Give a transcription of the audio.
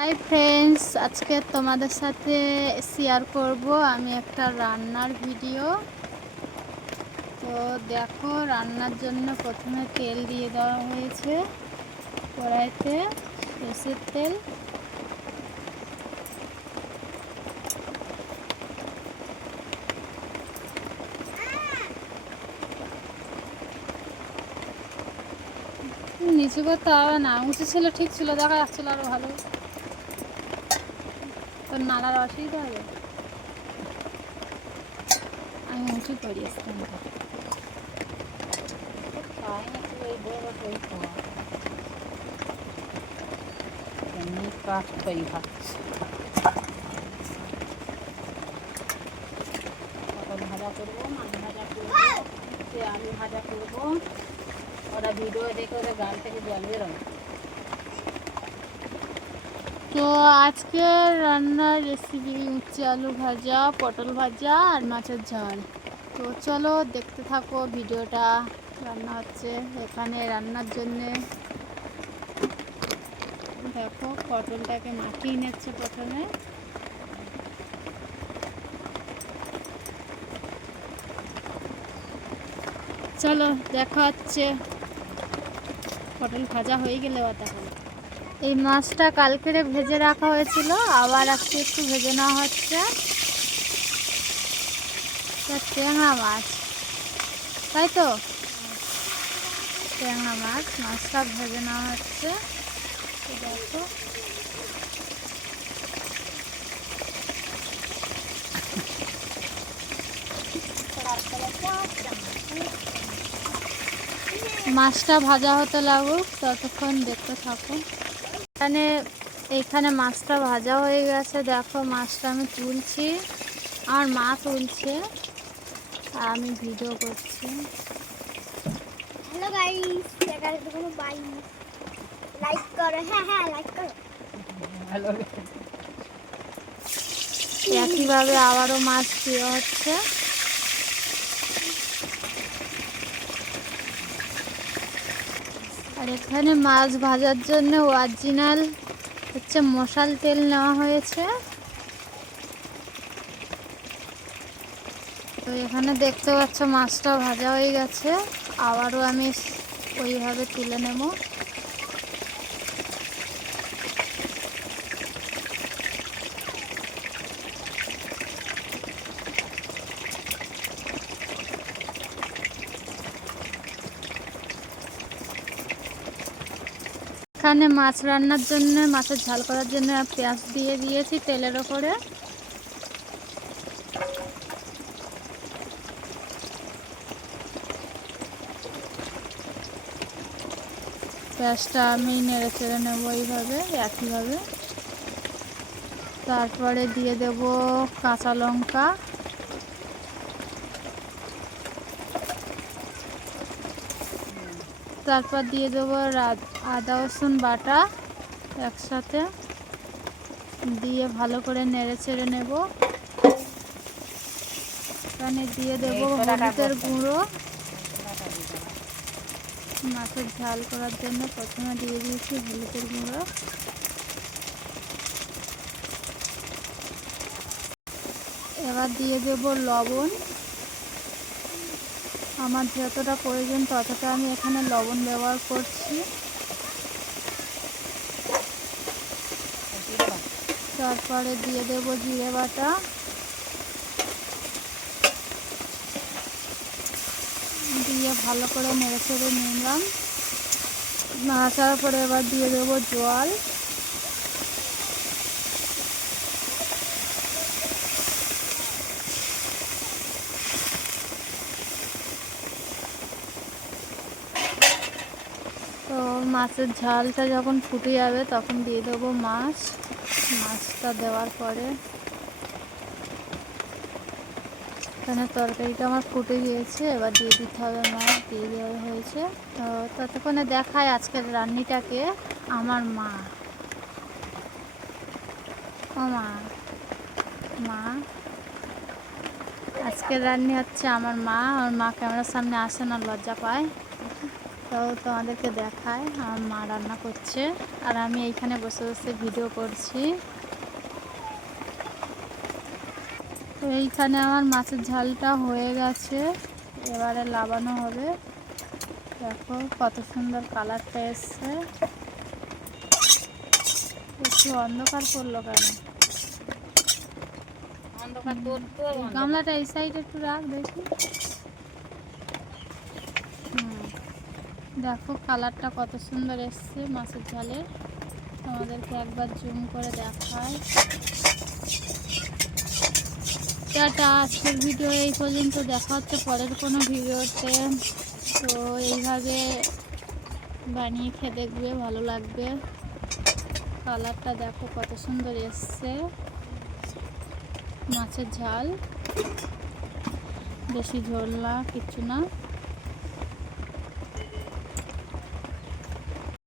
Hi friends, আজকে তোমাদের সাথে শেয়ার করব আমি একটা রান্নার ভিডিও। তো দেখো, রান্নার জন্য প্রথমে তেল দিয়ে দেওয়া হয়েছে কড়াইতে, সরষের তেল। নিচু করতে হবে না, উঁচু ছিল, ঠিক ছিল, দেখা যাচ্ছিল আরো ভালো। তোর নালার অসুবিধা হবে, আমি উঁচু করি স্থানটা। কাজটাই ভাবছি পটল ভাজা করবো, মাছ ভাজা করবো, আলু ভাজা করবো। ওরা ভিডিও দেখে ওদের গাল থেকে জল বেরোয়। তো আজকে রান্নার রেসিপি উচ্ছে আলু ভাজা, পটল ভাজা আর মাছের ঝাল। তো চলো দেখতে থাকো ভিডিওটা। রান্না হচ্ছে এখানে। রান্নার জন্যে দেখো, পটলটাকে মাখিয়ে নিচ্ছে প্রথমে। চলো দেখা হচ্ছে পটল ভাজা হয়ে গেলে তখন। এই মাছটা কালকেরে ভেজে রাখা হয়েছিল, আবার আজকে একটু ভেজে নেওয়া হচ্ছে। ট্যাংরা মাছ, তাই তো? ট্যাংরা মাছ, মাছটা ভেজে নেওয়া হচ্ছে। দেখো, মাছটা ভাজা হতে লাগুক, ততক্ষণ দেখতে থাকো। এইখানে মাছটা ভাজা হয়ে গেছে। দেখো, মাছটা আমি তুলছি, আমার মা তুলছে আর আমি ভিডিও করছি। হ্যালো গাইস, লাইক করো। হ্যাঁ লাইক করো। ভালো একইভাবে আবারও মাছ দেওয়া হচ্ছে। আর এখানে মাছ ভাজার জন্য অরিজিনাল হচ্ছে মশাল তেল নেওয়া হয়েছে। তো এখানে দেখতে পাচ্ছ মাছটা ভাজা হয়ে গেছে, আবারও আমি ওইভাবে তুলে নেব। এখানে মাছ রান্নার জন্য, মাছের ঝাল করার জন্য পেঁয়াজ দিয়ে দিয়েছি তেলের ওপরে। পেঁয়াজটা আমি নেড়ে চেড়ে নেবো এইভাবে, একইভাবে। তারপরে দিয়ে দেব কাঁচা লঙ্কা, তারপর দিয়ে দেবো আদা রসুন বাটা একসাথে দিয়ে ভালো করে নেড়ে চেড়ে নেব। এখানে দিয়ে দেবো হলুদের গুঁড়ো। মাছের ঝাল করার জন্য প্রথমে দিয়ে দিয়েছি হলুদের গুঁড়ো। এবার দিয়ে দেব লবণ। আমার যতটা প্রয়োজন ততটা আমি এখানে লবণ ব্যবহার করছি। তারপরে দিয়ে দেব জিরে বাটা, দিয়ে ভালো করে নেড়ে চেড়ে নিলাম। নাড়াচাড়ার পরে এবার দিয়ে দেবো জল। তো মাছের ঝালটা যখন ফুটে যাবে তখন দিয়ে দেবো মাছটা দেওয়ার পরে এখানে তরকারিটা আমার ফুটে গিয়েছে, এবার দিয়ে দিতে হবে মাছ। দিয়ে দেওয়া হয়েছে। তো ততক্ষণে দেখায় আজকের রান্নিটাকে আমার মা। ও মা, আজকের রান্নি হচ্ছে আমার মা। আমার মা ক্যামেরার সামনে আসে না, লজ্জা পায়। তো তাও তোমাদেরকে দেখায় আমার মা রান্না করছে আর আমি এইখানে বসে বসে ভিডিও করছি। তো এইখানে আমার মাছের ঝালটা হয়ে গেছে, এবারে লাবানো হবে। দেখো কত সুন্দর কালারটা এসছে। একটু অন্ধকার করলো কেন? অন্ধকার তোর তো এই গামলাটা এই সাইডে একটু রাখ দেখি। দেখো কালারটা কত সুন্দর এসছে মাছের ঝালের। তোমাদেরকে একবার জুম করে দেখায়। টাটা, আজকের ভিডিও এই পর্যন্ত, দেখা হচ্ছে পরের কোনো ভিডিওতে। তো এইভাবে বানিয়ে খেয়ে দেখবে, ভালো লাগবে। কালারটা দেখো কত সুন্দর এসছে। মাছের ঝাল, বেশি ঝোল না, কিচ্ছু না।